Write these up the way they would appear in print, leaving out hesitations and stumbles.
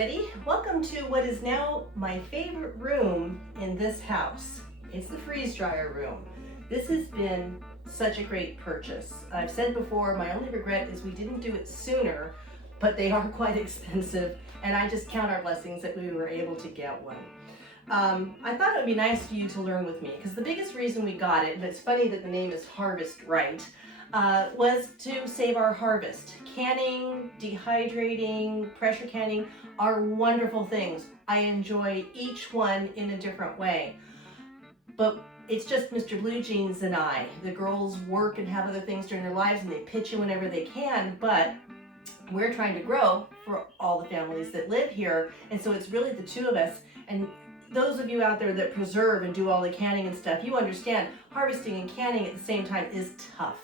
everybody. Welcome to what is now my favorite room in this house. It's the freeze dryer room. This has been such a great purchase. I've said before, my only regret is we didn't do it sooner, but they are quite expensive, and I just count our blessings that we were able to get one. I thought it would be nice for you to learn with me, because the biggest reason we got it, and it's funny that the name is Harvest Right, was to save our harvest. Canning, dehydrating, pressure canning are wonderful things. I enjoy each one in a different way. But it's just Mr. Blue Jeans and I. The girls work and have other things during their lives and they pitch in whenever they can, but we're trying to grow for all the families that live here. And so it's really the two of us. And those of you out there that preserve and do all the canning and stuff, you understand harvesting and canning at the same time is tough.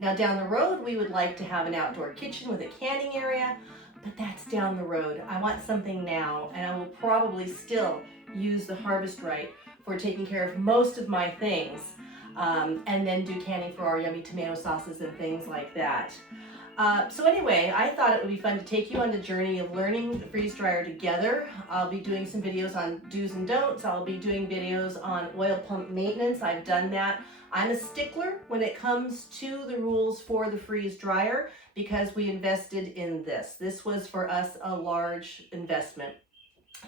Now down the road, we would like to have an outdoor kitchen with a canning area, but that's down the road. I want something now, and I will probably still use the Harvest Right for taking care of most of my things, and then do canning for our yummy tomato sauces and things like that. So anyway, I thought it would be fun to take you on the journey of learning the freeze dryer together. I'll be doing some videos on do's and don'ts. I'll be doing videos on oil pump maintenance. I've done that. I'm a stickler when it comes to the rules for the freeze dryer because we invested in this. This was for us a large investment.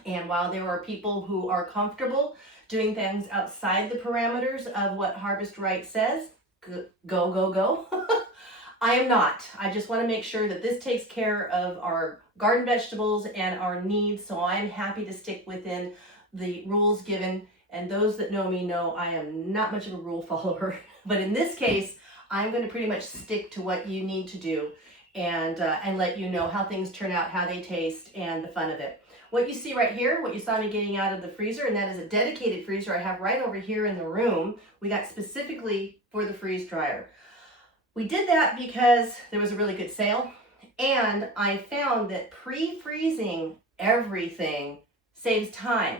And while there are people who are comfortable doing things outside the parameters of what Harvest Right says, go. I am not. I just want to make sure that this takes care of our garden vegetables and our needs, so I'm happy to stick within the rules given. And those that know me know I am not much of a rule follower, but in this case, I'm going to pretty much stick to what you need to do and let you know how things turn out, how they taste, and the fun of it. What you see right here, what you saw me getting out of the freezer, and that is a dedicated freezer I have right over here in the room. We got specifically for the freeze dryer. We did that because there was a really good sale, and I found that pre-freezing everything saves time.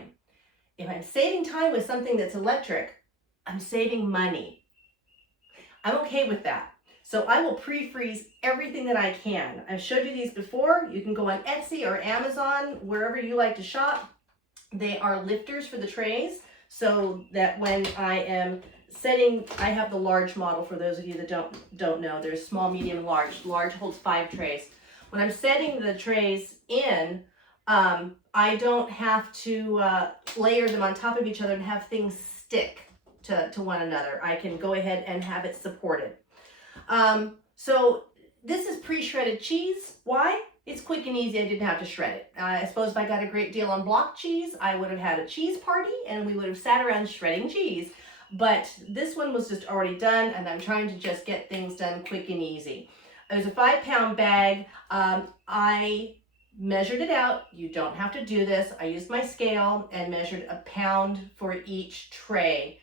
If I'm saving time with something that's electric, I'm saving money. I'm okay with that. So I will pre-freeze everything that I can. I've showed you these before. You can go on Etsy or Amazon, wherever you like to shop. They are lifters for the trays so that when I am setting, I have the large model for those of you that don't know. There's small, medium, large. Large holds 5 trays. When I'm setting the trays in, I don't have to layer them on top of each other and have things stick to one another. I can go ahead and have it supported. So this is pre-shredded cheese. Why? It's quick and easy. I didn't have to shred it. I suppose if I got a great deal on block cheese, I would have had a cheese party and we would have sat around shredding cheese. But this one was just already done, and I'm trying to just get things done quick and easy. It was a 5-pound bag. I measured it out. You don't have to do this. I used my scale and measured a pound for each tray.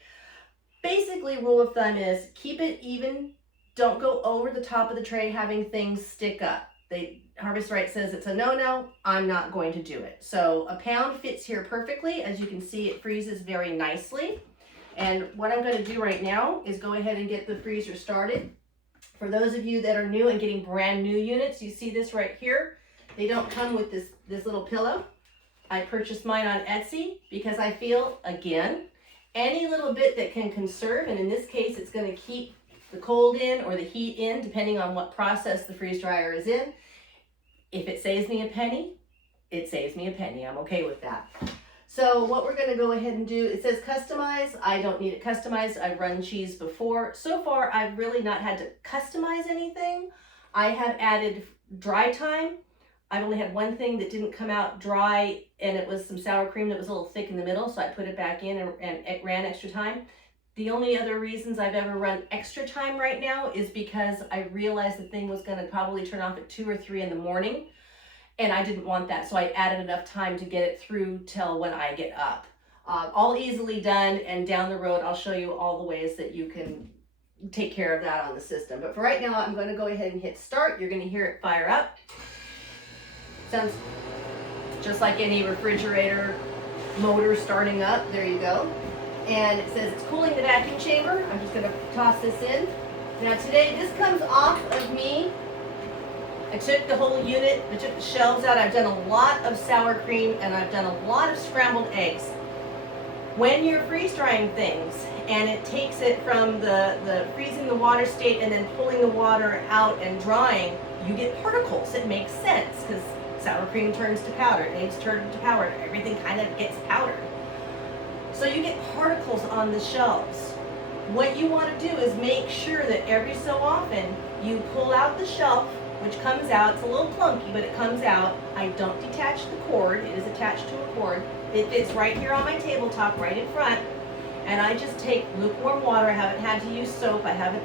Basically, rule of thumb is keep it even. Don't go over the top of the tray having things stick up. Harvest Right says it's a no-no. I'm not going to do it. So a pound fits here perfectly. As you can see, it freezes very nicely. And what I'm going to do right now is go ahead and get the freezer started. For those of you that are new and getting brand new units, you see this right here. They don't come with this little pillow. I purchased mine on Etsy because I feel, again, any little bit that can conserve, and in this case, it's going to keep the cold in or the heat in, depending on what process the freeze dryer is in. If it saves me a penny, it saves me a penny. I'm okay with that. So what we're going to go ahead and do, it says customize. I don't need it customized. I've run cheese before. So far, I've really not had to customize anything. I have added dry time. I've only had one thing that didn't come out dry, and it was some sour cream that was a little thick in the middle, so I put it back in and it ran extra time. The only other reasons I've ever run extra time right now is because I realized the thing was going to probably turn off at 2 or 3 in the morning. And I didn't want that, so I added enough time to get it through till when I get up. All easily done, and down the road, I'll show you all the ways that you can take care of that on the system. But for right now, I'm going to go ahead and hit start. You're going to hear it fire up. Sounds just like any refrigerator motor starting up. There you go. And it says it's cooling the vacuum chamber. I'm just going to toss this in. Now today, this comes off of me I took the whole unit, I took the shelves out. I've done a lot of sour cream and I've done a lot of scrambled eggs. When you're freeze drying things and it takes it from the freezing the water state and then pulling the water out and drying, you get particles. It makes sense because sour cream turns to powder, eggs turn to powder, everything kind of gets powdered. So you get particles on the shelves. What you want to do is make sure that every so often you pull out the shelf, which comes out. It's a little clunky, but it comes out. I don't detach the cord. It is attached to a cord. It fits right here on my tabletop, right in front. And I just take lukewarm water. I haven't had to use soap. I haven't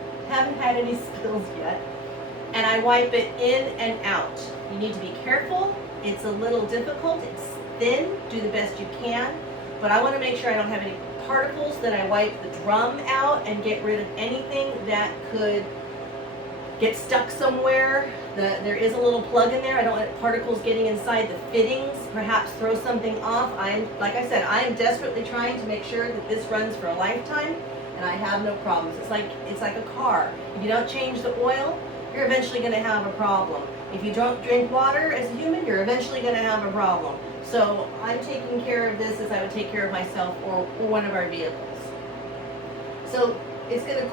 had any spills yet. And I wipe it in and out. You need to be careful. It's a little difficult. It's thin. Do the best you can. But I want to make sure I don't have any particles. Then I wipe the drum out and get rid of anything that could get stuck somewhere. There is a little plug in there. I don't want particles getting inside the fittings, perhaps throw something off. Like I said, I am desperately trying to make sure that this runs for a lifetime and I have no problems. It's like a car. If you don't change the oil, you're eventually going to have a problem. If you don't drink water as a human, you're eventually going to have a problem. So I'm taking care of this as I would take care of myself or one of our vehicles. So it's going to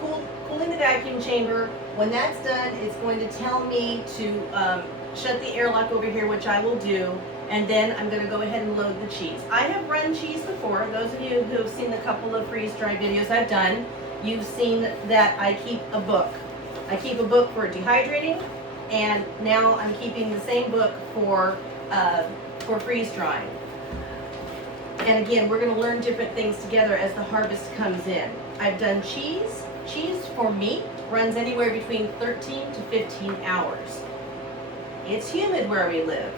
cooling the vacuum chamber. When that's done, it's going to tell me to shut the airlock over here, which I will do, and then I'm going to go ahead and load the cheese. I have run cheese before. Those of you who have seen a couple of freeze-dry videos I've done, you've seen that I keep a book. I keep a book for dehydrating, and now I'm keeping the same book for freeze-drying. And again, we're going to learn different things together as the harvest comes in. I've done cheese. Cheese for meat runs anywhere between 13 to 15 hours. It's humid where we live.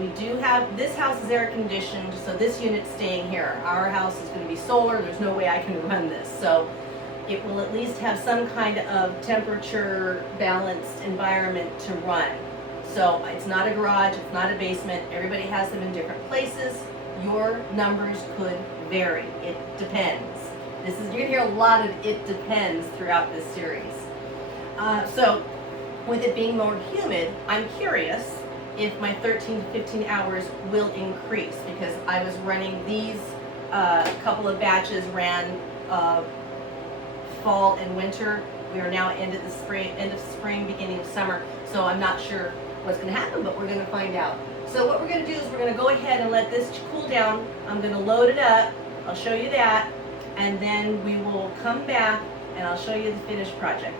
We do have, this house is air conditioned, so this unit's staying here. Our house is going to be solar. There's no way I can run this. So it will at least have some kind of temperature balanced environment to run. So it's not a garage, it's not a basement. Everybody has them in different places. Your numbers could vary. It depends. You're gonna hear a lot of "it depends" throughout this series. So with it being more humid, I'm curious if my 13 to 15 hours will increase because I was running these couple of batches ran fall and winter. We are now end of spring, beginning of summer. So I'm not sure what's going to happen, but we're going to find out. So what we're going to do is we're going to go ahead and let this cool down. I'm going to load it up. I'll show you that. And then we will come back and I'll show you the finished project.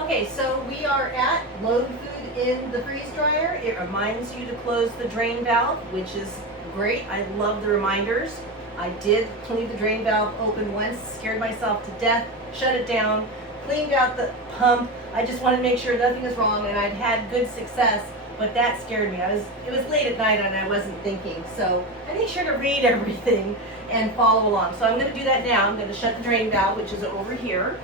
Okay, so we are at load food in the freeze dryer. It reminds you to close the drain valve, which is great. I love the reminders. I did leave the drain valve open once, scared myself to death, shut it down, cleaned out the pump. I just wanted to make sure nothing was wrong, and I'd had good success, but that scared me. It was late at night and I wasn't thinking, so I made sure to read everything and follow along. So I'm going to do that now. I'm going to shut the drain valve, which is over here.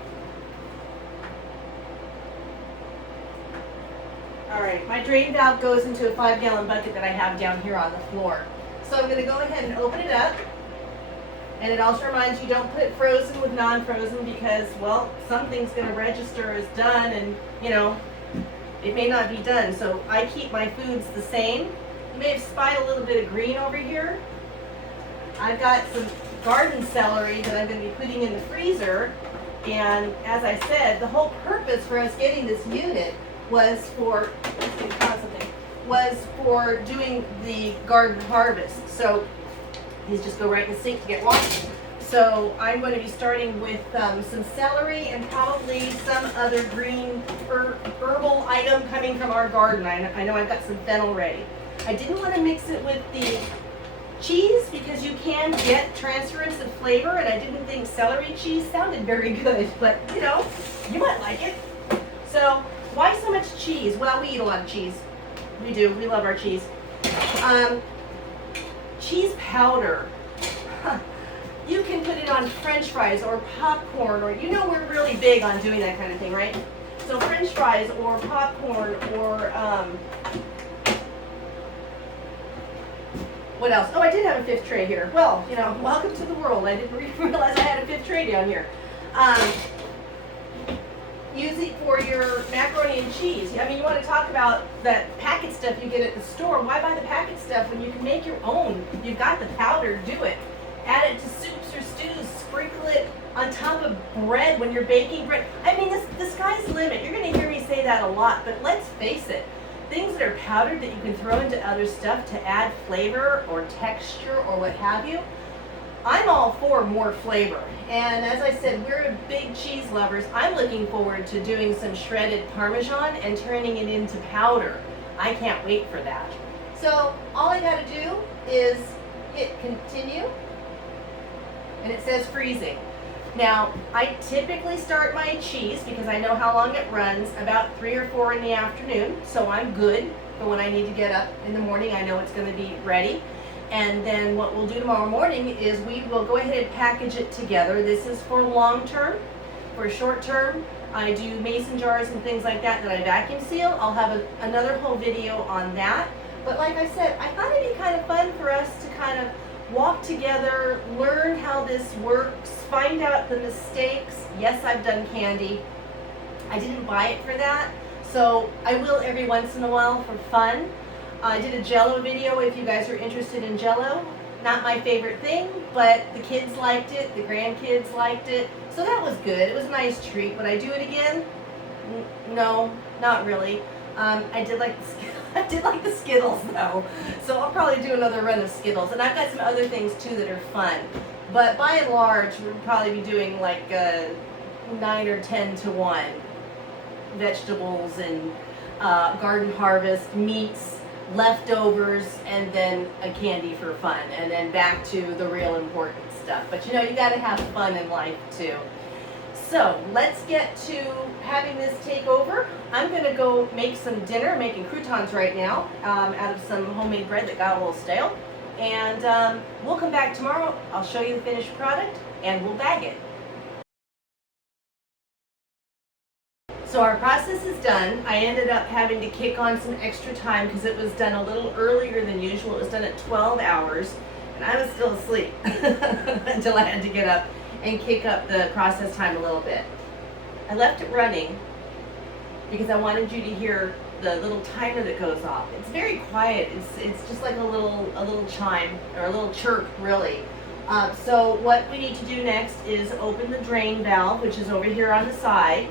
All right, my drain valve goes into a 5-gallon bucket that I have down here on the floor. So I'm going to go ahead and open it up. And it also reminds you, don't put frozen with non-frozen because, well, something's going to register as done and, you know, it may not be done. So I keep my foods the same. You may have spied a little bit of green over here. I've got some garden celery that I'm going to be putting in the freezer. And as I said, the whole purpose for us getting this unit was for doing the garden harvest. So these just go right in the sink to get washed. So I'm going to be starting with some celery and probably some other green herbal item coming from our garden. I know I've got some fennel ready. I didn't want to mix it with the cheese because you can get transference of flavor, and I didn't think celery cheese sounded very good, but you know, you might like it. So why so much cheese? Well, we eat a lot of cheese. We do. We love our cheese. Cheese powder. You can put it on French fries or popcorn, or you know we're really big on doing that kind of thing, right? So French fries or popcorn or what else? Oh, I did have a fifth tray here. Well, you know, welcome to the world. I didn't realize I had a fifth tray down here. use it for your macaroni and cheese. I mean, you want to talk about that packet stuff you get at the store. Why buy the packet stuff when you can make your own? You've got the powder, do it. Add it to soups or stews, sprinkle it on top of bread when you're baking bread. I mean, the sky's the limit. You're going to hear me say that a lot, but let's face it. Things that are powdered that you can throw into other stuff to add flavor or texture or what have you, I'm all for more flavor. And as I said, we're big cheese lovers. I'm looking forward to doing some shredded Parmesan and turning it into powder. I can't wait for that. So all I got to do is hit continue, and it says freezing. Now, I typically start my cheese, because I know how long it runs, about 3 or 4 in the afternoon, so I'm good for when I need to get up in the morning. I know it's going to be ready. And then what we'll do tomorrow morning is we will go ahead and package it together. This is for long term. For short term, I do mason jars and things like that I vacuum seal. I'll have another whole video on that. But like I said, I thought it'd be kind of fun for us to kind of walk together, learn how this works, find out the mistakes. Yes, I've done candy. I didn't buy it for that, so I will every once in a while for fun. I did a Jell-O video if you guys are interested in Jell-O. Not my favorite thing, but the kids liked it, the grandkids liked it, so that was good. It was a nice treat. Would I do it again? No, not really. I did like the Skittles though, so I'll probably do another run of Skittles. And I've got some other things too that are fun. But by and large, we'll probably be doing like 9 or 10 to 1. Vegetables and garden harvest, meats, leftovers, and then a candy for fun. And then back to the real important stuff. But you know, you gotta have fun in life too. So let's get to having this take over. I'm gonna go make some dinner. I'm making croutons right now out of some homemade bread that got a little stale. And we'll come back tomorrow. I'll show you the finished product and we'll bag it. So our process is done. I ended up having to kick on some extra time because it was done a little earlier than usual. It was done at 12 hours and I was still asleep until I had to get up and kick up the process time a little bit. I left it running because I wanted you to hear the little timer that goes off. It's very quiet. It's just like a little chime or a little chirp, really. So what we need to do next is open the drain valve, which is over here on the side,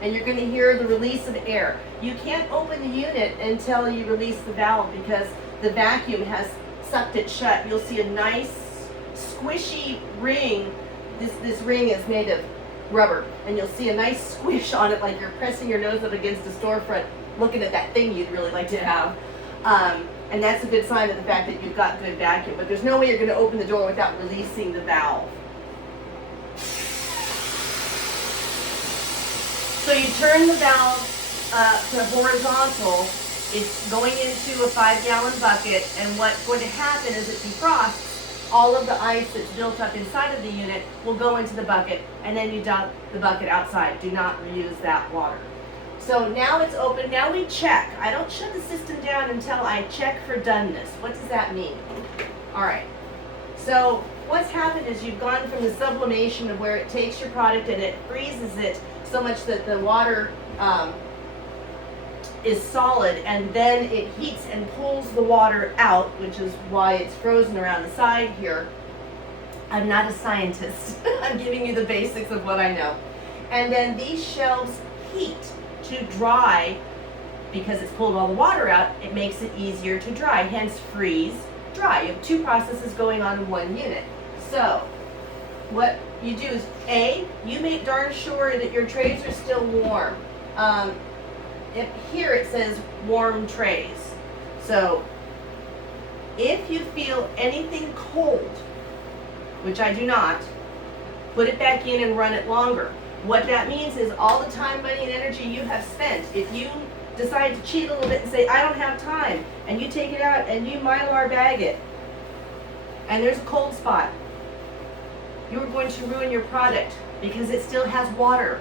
and you're going to hear the release of air. You can't open the unit until you release the valve because the vacuum has sucked it shut. You'll see a nice squishy ring. This ring is made of rubber, and you'll see a nice squish on it like you're pressing your nose up against a storefront looking at that thing you'd really like to have. And that's a good sign of the fact that you've got good vacuum. But there's no way you're going to open the door without releasing the valve. So you turn the valve to horizontal. It's going into a 5-gallon bucket, and what's going to happen is it defrosts. All of the ice that's built up inside of the unit will go into the bucket, and then you dump the bucket outside. Do not reuse that water. So now it's open. Now we check. I don't shut the system down until I check for doneness. What does that mean? All right. So what's happened is you've gone from the sublimation of where it takes your product and it freezes it so much that the water is solid, and then it heats and pulls the water out, which is why it's frozen around the side here. I'm not a scientist. I'm giving you the basics of what I know. And then these shelves heat to dry because it's pulled all the water out. It makes it easier to dry, hence freeze, dry. You have 2 processes going on in one unit. So what you do is A, you make darn sure that your trays are still warm. Here it says warm trays. So if you feel anything cold, which I do not, put it back in and run it longer. What that means is all the time, money, and energy you have spent, if you decide to cheat a little bit and say, I don't have time, and you take it out and you mylar bag it, and there's a cold spot, you're going to ruin your product because it still has water.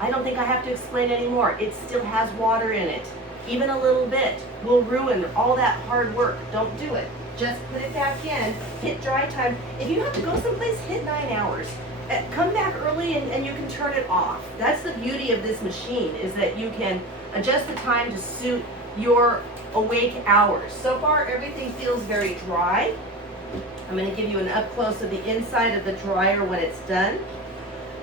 I don't think I have to explain anymore. It still has water in it. Even a little bit will ruin all that hard work. Don't do it. Just put it back in, hit dry time. If you have to go someplace, hit 9 hours. come back early and you can turn it off. That's the beauty of this machine, is that you can adjust the time to suit your awake hours. So far, everything feels very dry. I'm going to give you an up close of the inside of the dryer when it's done.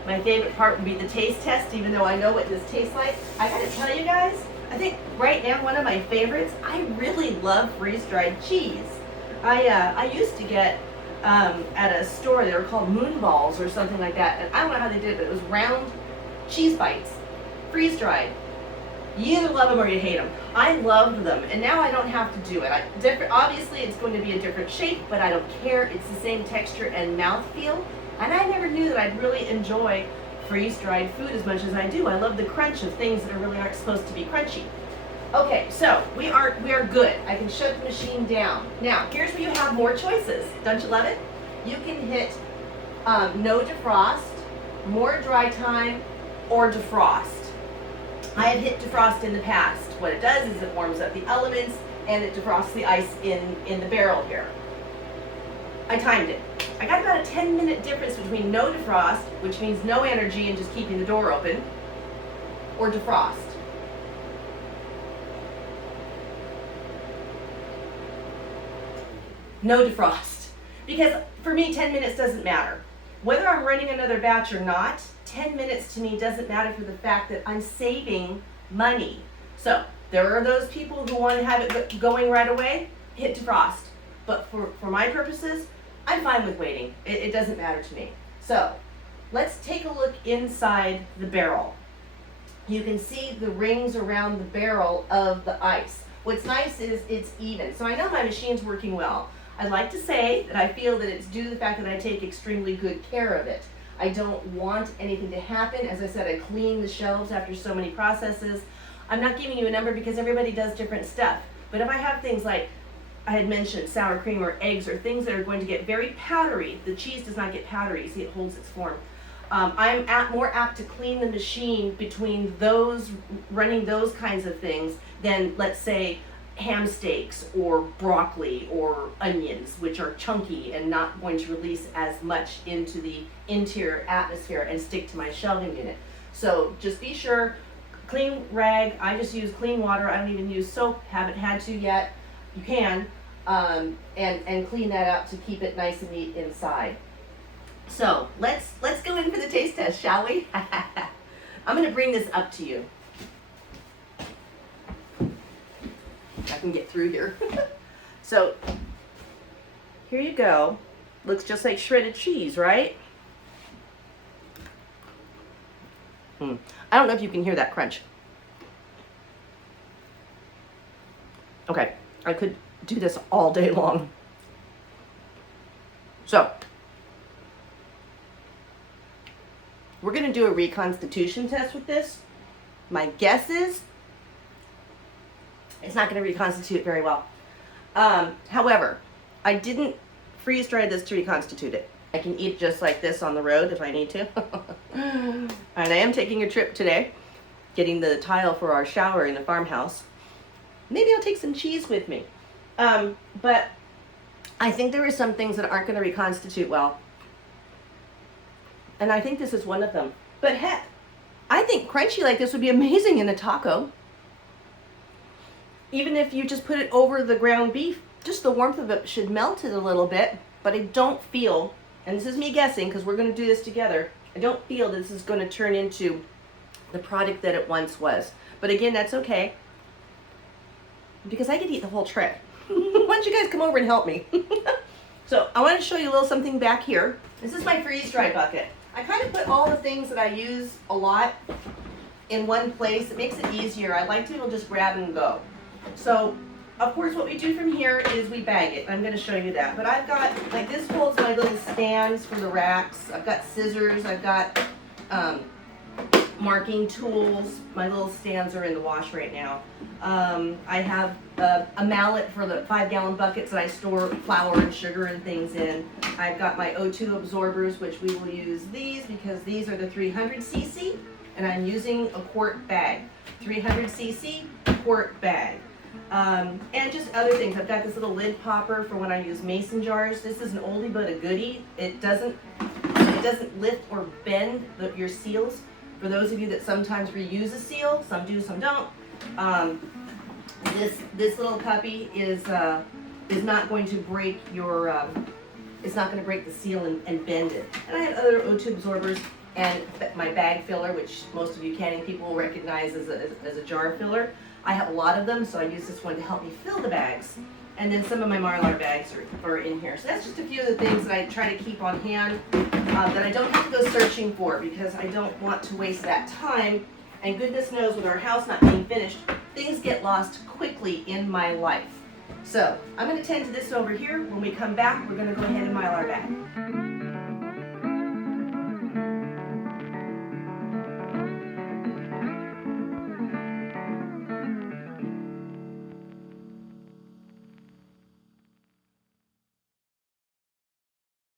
My favorite part would be the taste test, even though I know what this tastes like. I gotta tell you guys, I think right now one of my favorites, I really love freeze-dried cheese. I used to get at a store, they were called moon balls or something like that, and I don't know how they did it, but it was round cheese bites, freeze-dried. You either love them or you hate them. I loved them, and now I don't have to do it. Obviously, it's going to be a different shape, but I don't care. It's the same texture and mouthfeel, and I never knew that I'd really enjoy freeze-dried food as much as I do. I love the crunch of things that really aren't supposed to be crunchy. Okay, so we are good. I can shut the machine down. Now, here's where you have more choices. Don't you love it? You can hit no defrost, more dry time, or defrost. I have hit defrost in the past. What it does is it warms up the elements and it defrosts the ice in the barrel here. I timed it. I got about a 10-minute difference between no defrost, which means no energy and just keeping the door open, or defrost. No defrost. Because for me, 10 minutes doesn't matter. Whether I'm running another batch or not, 10 minutes to me doesn't matter for the fact that I'm saving money. So there are those people who want to have it going right away, hit defrost. But for my purposes, I'm fine with waiting. It doesn't matter to me. So let's take a look inside the barrel. You can see the rings around the barrel of the ice. What's nice is it's even. So I know my machine's working well. I'd like to say that I feel that it's due to the fact that I take extremely good care of it. I don't want anything to happen. As I said, I clean the shelves after so many processes. I'm not giving you a number because everybody does different stuff. But if I have things like I had mentioned sour cream or eggs or things that are going to get very powdery, the cheese does not get powdery, see it holds its form. I'm more apt to clean the machine between those, running those kinds of things than, let's say, ham steaks or broccoli or onions, which are chunky and not going to release as much into the interior atmosphere and stick to my shelving unit. So just be sure, clean rag, I just use clean water, I don't even use soap, haven't had to yet, you can, and clean that out to keep it nice and neat inside. So let's go in for the taste test, shall we? I'm going to bring this up to you. I can get through here. So here you go. Looks just like shredded cheese, right? I don't know if you can hear that crunch. Okay, I could do this all day long. So we're going to do a reconstitution test with this. My guess is it's not going to reconstitute very well. However, I didn't freeze dry this to reconstitute it. I can eat just like this on the road if I need to. And I am taking a trip today, getting the tile for our shower in the farmhouse. Maybe I'll take some cheese with me. But I think there are some things that aren't going to reconstitute well. And I think this is one of them. But heck, I think crunchy like this would be amazing in a taco. Even if you just put it over the ground beef, just the warmth of it should melt it a little bit. But I don't feel, and this is me guessing because we're going to do this together, I don't feel this is going to turn into the product that it once was. But again, that's okay, because I could eat the whole tray. Why don't you guys come over and help me? So I want to show you a little something back here. This is my freeze-dry bucket. I kind of put all the things that I use a lot in one place. It makes it easier. I like to be able to just grab and go. So, of course, what we do from here is we bag it. I'm going to show you that. But I've got, like, this holds my little stands for the racks. I've got scissors. I've got marking tools. My little stands are in the wash right now. I have a mallet for the 5-gallon buckets that I store flour and sugar and things in. I've got my O2 absorbers, which we will use these because these are the 300cc, and I'm using a quart bag. 300cc quart bag. And just other things. I've got this little lid popper for when I use mason jars. This is an oldie but a goodie. It doesn't doesn't lift or bend your seals. For those of you that sometimes reuse a seal, some do, some don't. This little puppy is not going to break your, it's not going to break the seal and bend it. And I have other O2 absorbers and my bag filler, which most of you canning people will recognize as a jar filler. I have a lot of them, so I use this one to help me fill the bags. And then some of my mylar bags are in here. So that's just a few of the things that I try to keep on hand that I don't have to go searching for, because I don't want to waste that time. And goodness knows, with our house not being finished, things get lost quickly in my life. So I'm going to tend to this over here. When we come back, we're going to go ahead and mylar bag.